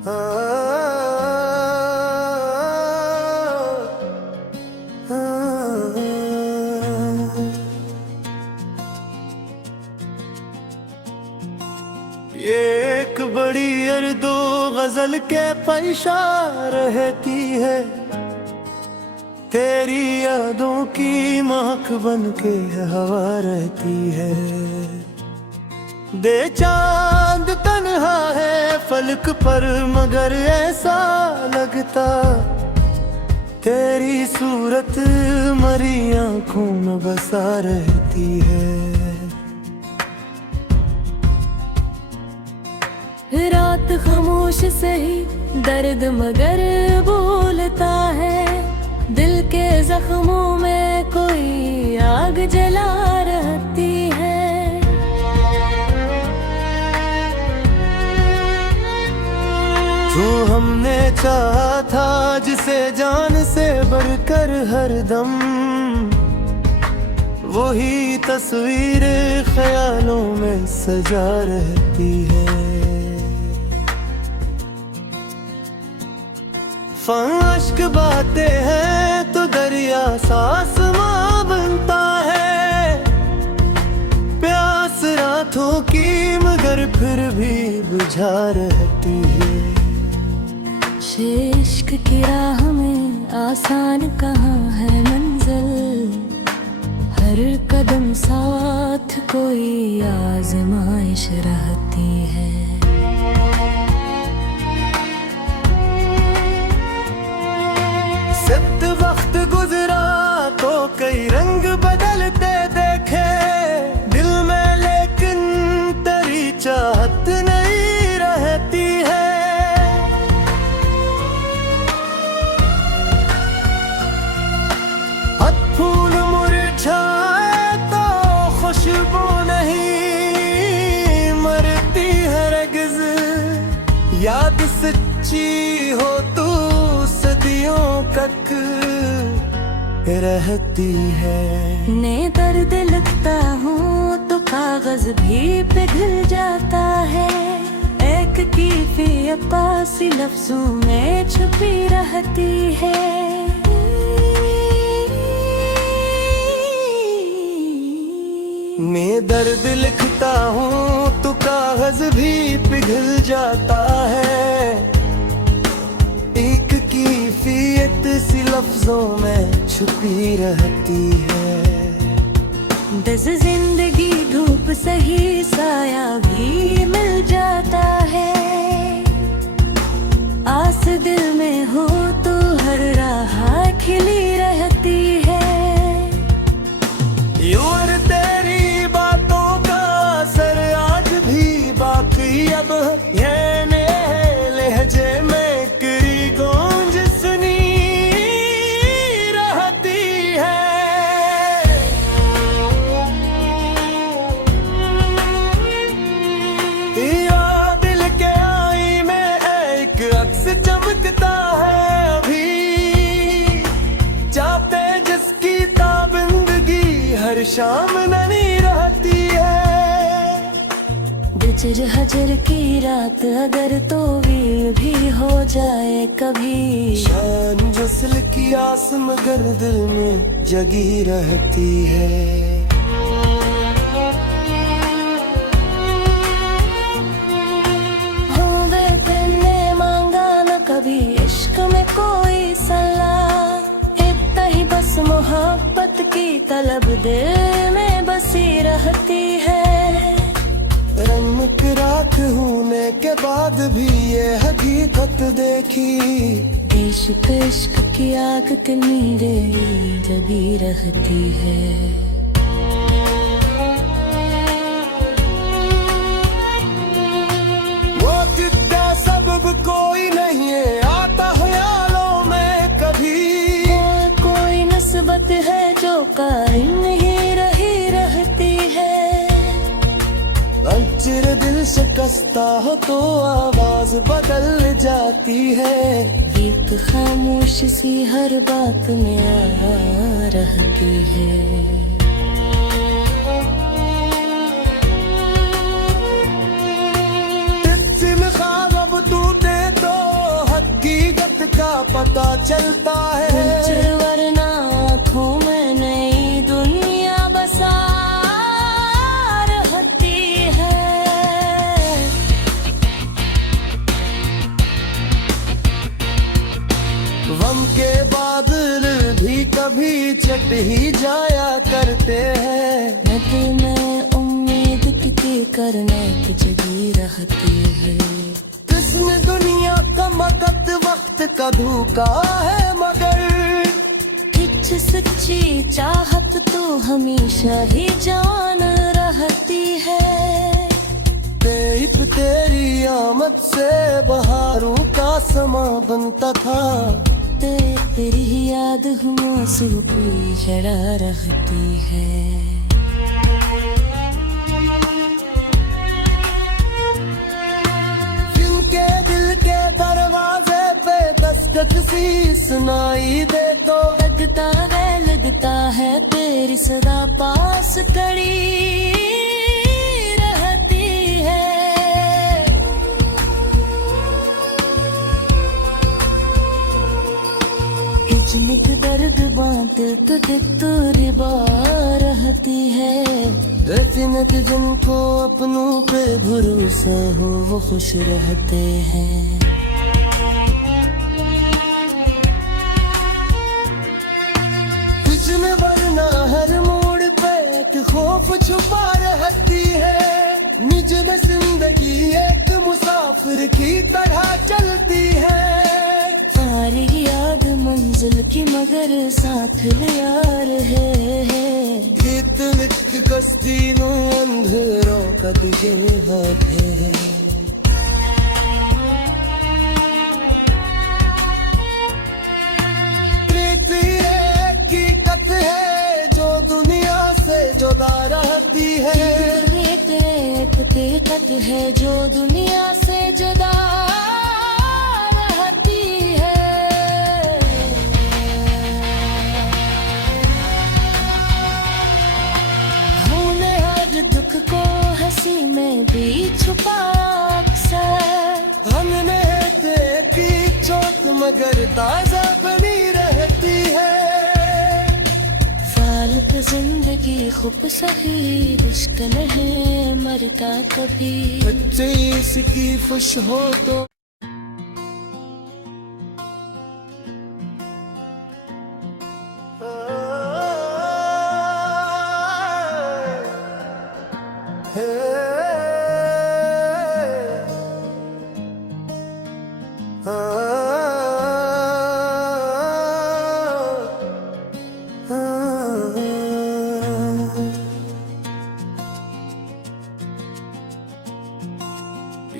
ये एक बड़ी दो गजल के पैशा रहती है, तेरी यादों की महक बन के हवा रहती है। दे चांद तन्हा है फलक पर मगर ऐसा लगता तेरी सूरत मरी आँखों में बसा रहती है। रात खामोश सही दर्द मगर बोलता है, दिल के जख्मों में कोई आग जला रहती है। तू हमने चाहा था जिसे जान से बढ़कर हरदम, वही तस्वीर ख्यालों में सजा रहती है। अश्क बातें हैं तो दरिया सांस माँ बनता है, प्यास रातों की मगर फिर भी बुझा रहती है। इश्क की राह में आसान कहाँ है मंजिल, हर कदम साथ कोई आजमाइश रहती है। सिर्फ वक्त गुजरा तो कई रंग बदलते देखे दिल में, लेकिन तेरी चाहत नहीं रहती है। फूल मुरझाए तो खुशबू नहीं मरती हरगिज, याद सच्ची हो तू सदियों तक रहती है। ने दर्द लगता हूँ तो कागज भी पिघल जाता है, एक की पासी लफ्जों में छुपी रहती है। मैं दर्द लिखता हूँ तो कागज भी पिघल जाता है, एक कैफियत सी लफ्जों में छुपी रहती है। दस जिंदगी धूप सही साया भी मिल जाता है, आस दिल में हो तो हर राह खिली रहती है। यूं तेरी बातों का असर आज भी बाकी अब ये लहजे में करी गूंज सुनी रहती है। या दिल के आई में एक अक्स चमकता है अभी, चाहते जिसकी ताबिंदगी हर शाम ननी रहती है। बिचर हजर की रात अगर तो वील भी हो जाए कभी, शान जसल की आस मगर दिल में जगी रहती है। ने मांगा न कभी इश्क में कोई सलाह, इतना ही बस मोहब्बत की तलब दिल में बसी रहती है। रंग की राख होने के बाद भी ये हकीकत देखी, इश्क इश्क की आग के नीरे जगी रहती है। वो कितना सबब कोई नहीं है आता ख्यालों में कभी, कोई नस्बत है जो कायम नहीं रही रहती है। अंचर दिल शिकस्ता हो तो आवाज बदल जाती है, एक खामोश सी हर बात में आ रहती है। ख्वाब अब टूटे तो पता चलता है। वरना आँखों में नई दुनिया बसा रहती है। गम के बादल भी कभी छट ही जाया करते हैं। दिल में उम्मीद की करने की जगी रहती है। किस्म दुनिया का मकत वक्त का धोखा है, मगर किच सच्ची चाहत तो हमेशा ही जान रहती है। तेरी आमद से बहारों का समा बनता था। तेरी याद हुआ से कोई खड़ा रहती है। जिनके दिल के दरवाजे पे दस्तक सी सुनाई दे तो लगता है तेरी सदा पास खड़ी रहती है। इचनिक दर्द बांधे तो रिबा रहती है। रफिनत जिनको अपनों पे भरोसा हो वो खुश रहते हैं। जिसमें वरना हर मोड़ पे एक खौफ छुपा रहती है। निज में जिंदगी एक मुसाफिर की तरह चलती है। सारी याद मंजिल की मगर साथ यार है। गीत लिख कस्ती नो अंधेरों का तुझे हाथ है। प्रीति की कथ है जो दुनिया से जुदा रहती है। हकीकत है जो दुनिया से जुदा रहती है। हमने हर दुख को हंसी में भी छुपा अक्सर। हमने देखी चोट मगर ताजा बनी रहती है। फालक जिंदगी खूब सही इश्क नहीं मरता कभी। बच्चे इसकी खुश हो तो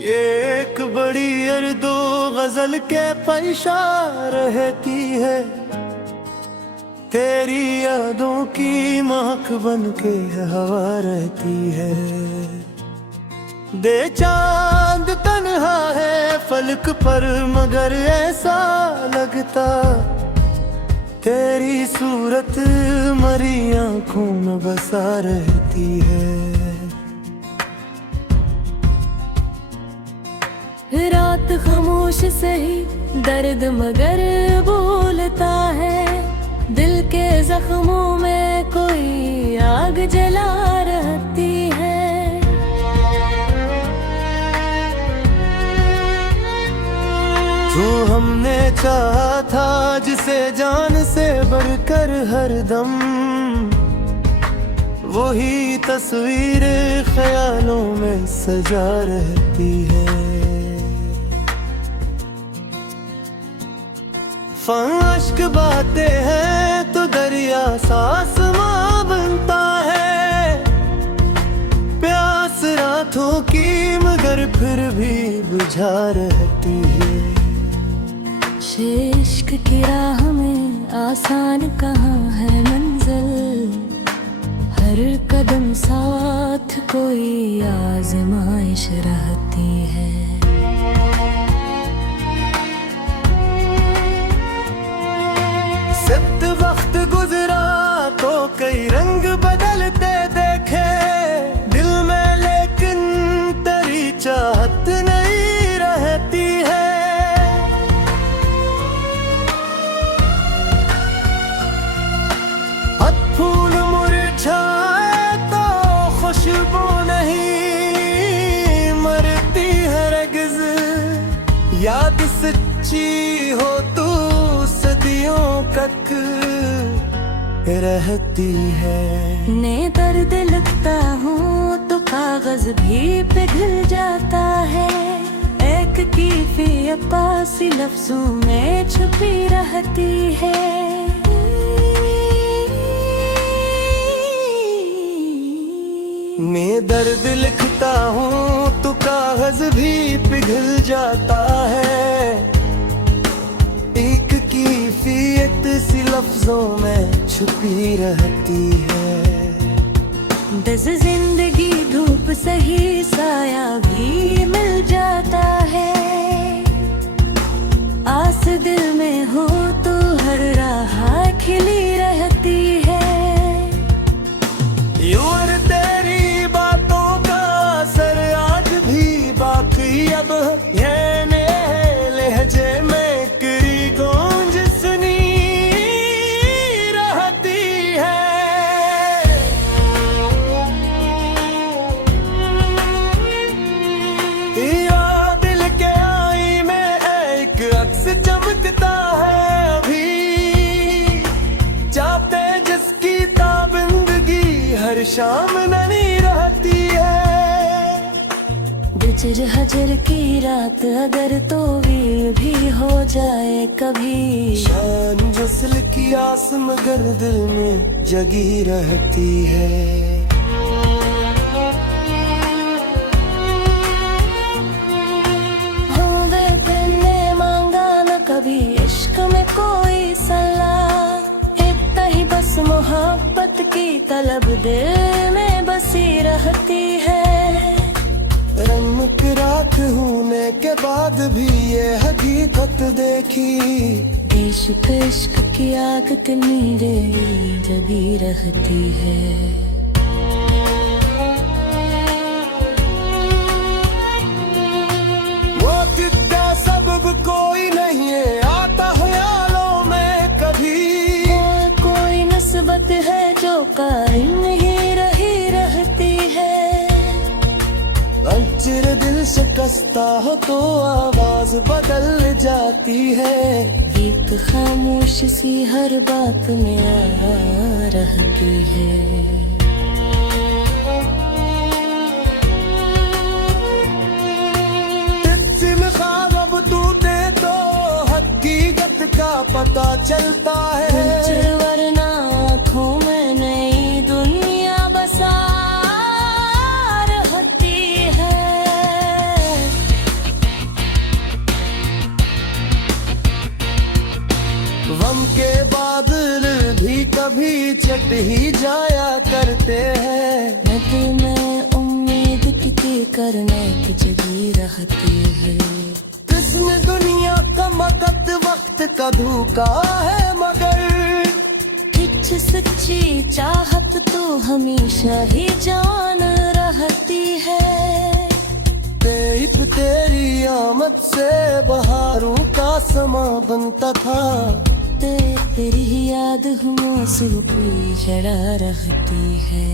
ये एक बड़ी अर्दो गजल के पंशा रहती है। तेरी यादों की महक बन के हवा रहती है। दे चांद तन्हा है फलक पर मगर ऐसा लगता तेरी सूरत मरी आंखों में बसा रहती है। रात खामोश सही दर्द मगर बोलता है। दिल के जख्मों में कोई आग जला रहती है। जो हमने चाहा था जिसे जान से बढ़कर हरदम, वही तस्वीर ख्यालों में सजा रहती है। अश्क बहते हैं तो दरिया सासमां बनता है। प्यास रातों की मगर फिर भी बुझा रहती है। इश्क की राह में आसान कहाँ है मंजिल। हर कदम साथ कोई आजमाइश रहती है। सिर्फ वक्त गुजरा तो कई रंग बदलते देखे दिल में, लेकिन तेरी चाहत नहीं रहती है। याद सच्ची हो तू सदियों तक रहती है। ने दर्द लगता हूँ तो कागज भी पिघल जाता है। एक की पासी लफ्जों में छुपी रहती है। मैं दर्द लिखता हूँ तो कागज भी पिघल जाता है। एक कैफियत सी लफ्जों में छुपी रहती है। बस जिंदगी धूप सही साया भी मिल जाता है। आस दिल में हो तो हर राह खिली रहती है। यूं तेरी बातों का असर आज भी बाकी अब है। लहजे में करी गूंज सुनी रहती है। या दिल के आई में एक अक्स चमकता है अभी। चाहते जिसकी ताबिंदगी हर शाम ननी रहती है। गुजर हजर की रात अगर तो वील भी हो जाए कभी। शान जसल की आस मगर दिल में जगी रहती है। होंगे तेने मांगा न कभी इश्क में कोई सलाह। इतना ही बस मोहब्बत की तलब दिल में बसी रहती है। रंग राख होने के बाद भी ये हकीकत देखी। इश्क इश्क की आग मेरे जगी रहती है। वो कितना सबब कोई नहीं है आता ख्यालों में कभी। कोई नस्बत है जो कायम नहीं रही रहती है। अंचर दिल शिकस्ता हो तो आवाज बदल जाती है। एक खामोश सी हर बात में आ रहती है। ख्वाब टूटे तो हकीकत का पता चलता है। वरना आँखों में नई दुनिया बसा रहती है। गम के बादल भी कभी चट ही जाया करते हैं। दिल में उम्मीद की करने की जगी रहती है। कृष्ण दुनिया का मकत वक्त का धोखा है मगर। कुछ सच्ची चाहत तो हमेशा ही जान रहती है। तेरी आमद से बहारों का समा बनता था। तेरी याद हम से चढ़ा रहती है।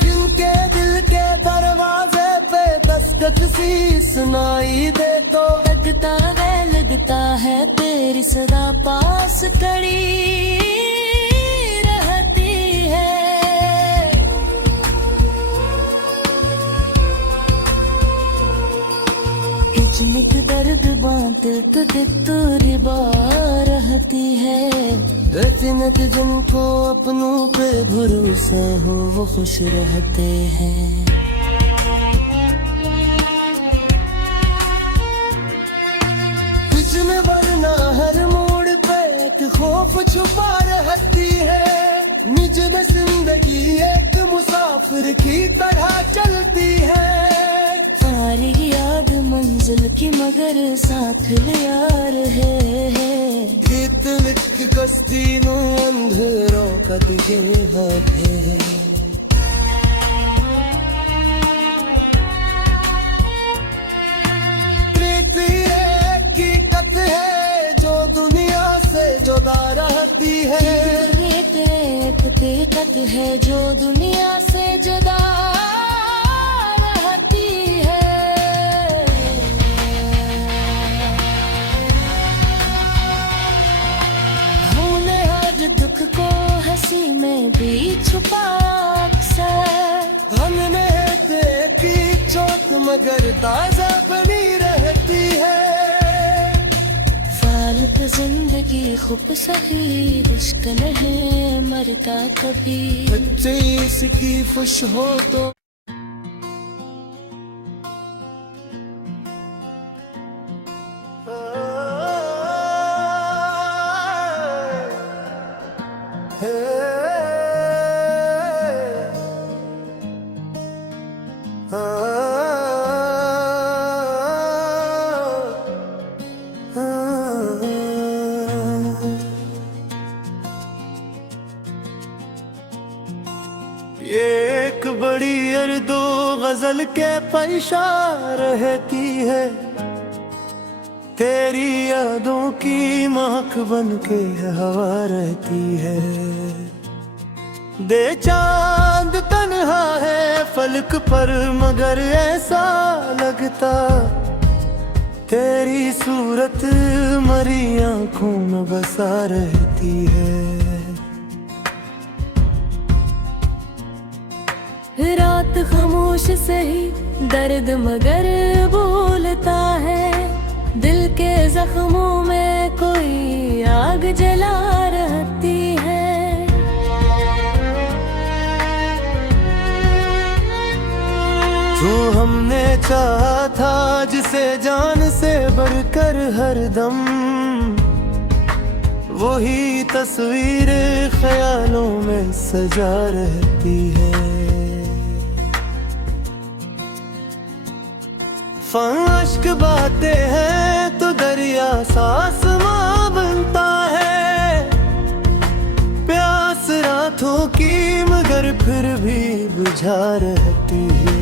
जिनके दिल के दरवाजे पे दस्तक सी सुनाई दे तो लगता है तेरी सदा पास खड़ी रहती है। इचमिक दर्द बांधे तो दिल रहती है। रचनत जिनको अपनों पे भरोसा हो वो खुश रहते हैं। जिसमें वरना हर मोड़ पे एक खौफ छुपा रहती है। निज में जिंदगी एक मुसाफिर की तरह चलती है। सारी याद मंजिल की मगर साथ यार है। गीत लिख कस्ती नो अंधेरों का दिखे हाथ है। प्रीति की कथ है जो दुनिया से जुदा रहती है। है जो दुनिया से जुदा मगर ताजा बनी रहती है। फालत जिंदगी खूब सही, इश्क नहीं मरता कभी। बच्चे इसकी खुश हो तो एक बड़ी दो गजल के पैशा रहती है, तेरी यादों की महक बन के हवा रहती है। दे चांद तन्हा है फलक पर मगर ऐसा लगता, तेरी सूरत मरी आंखों में बसा रहती है। रात खामोश सही दर्द मगर बोलता है, दिल के जख्मों में कोई आग जला रहती है। तू हमने चाहा था जिसे जान से बढ़कर हरदम, वही तस्वीर ख्यालों में सजा रहती है। अश्क बातें हैं तो दरिया सांस मां बनता है, प्यास रातों की मगर फिर भी बुझा रहती है।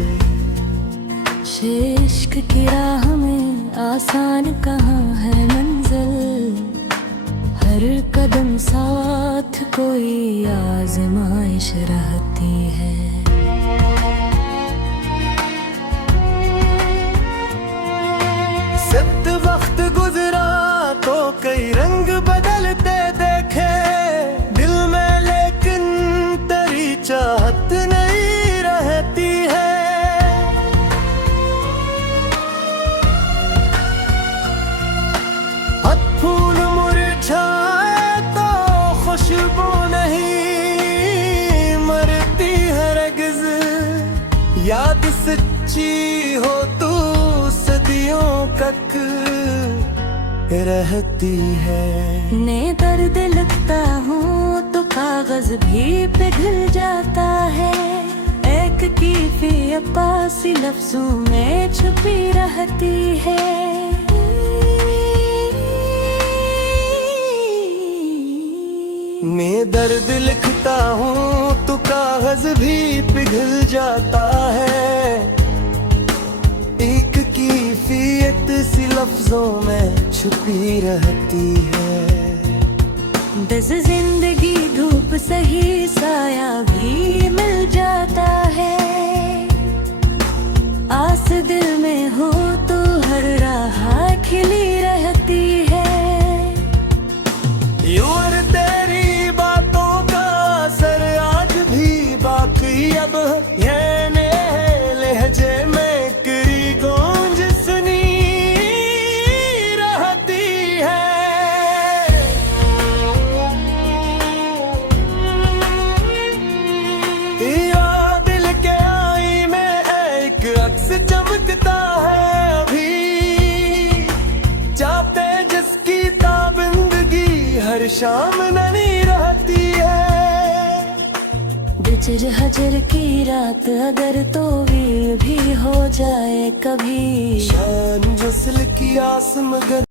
इश्क की राह में आसान कहाँ है मंजिल, हर कदम साथ कोई आजमाइश रहती है। सिर्फ वक्त गुजरा तो कई रंग बदलते देखे दिल में, लेकिन तेरी चाहत नहीं रहती है। फूल मुरझाए तो खुशबू नहीं मरती हरगिज, याद सच्ची हो तू सदियों तक रहती है। ने दर्द लगता हूँ तो कागज भी पिघल जाता है, एक की पासी लफ्जों में छुपी रहती है। मैं दर्द लिखता हूँ तो कागज भी पिघल जाता है, एक कैफियत सी लफ्जों में छुपी रहती है। दस जिंदगी धूप सही साया भी मिल जाता है, आस दिल में हो तो हर राह खिली रहती है। यूं तेरी बातों का असर आज भी बाकी, अब ये लहजे में करी गूंज सुनी रहती है। या दिल के आई में एक अक्स चमकता है अभी, जाते जिसकी ताबिंदगी हर शाम ननी रहती है। बिचर हजर की रात अगर तो भी हो जाए कभी, शान जसल की आस मगर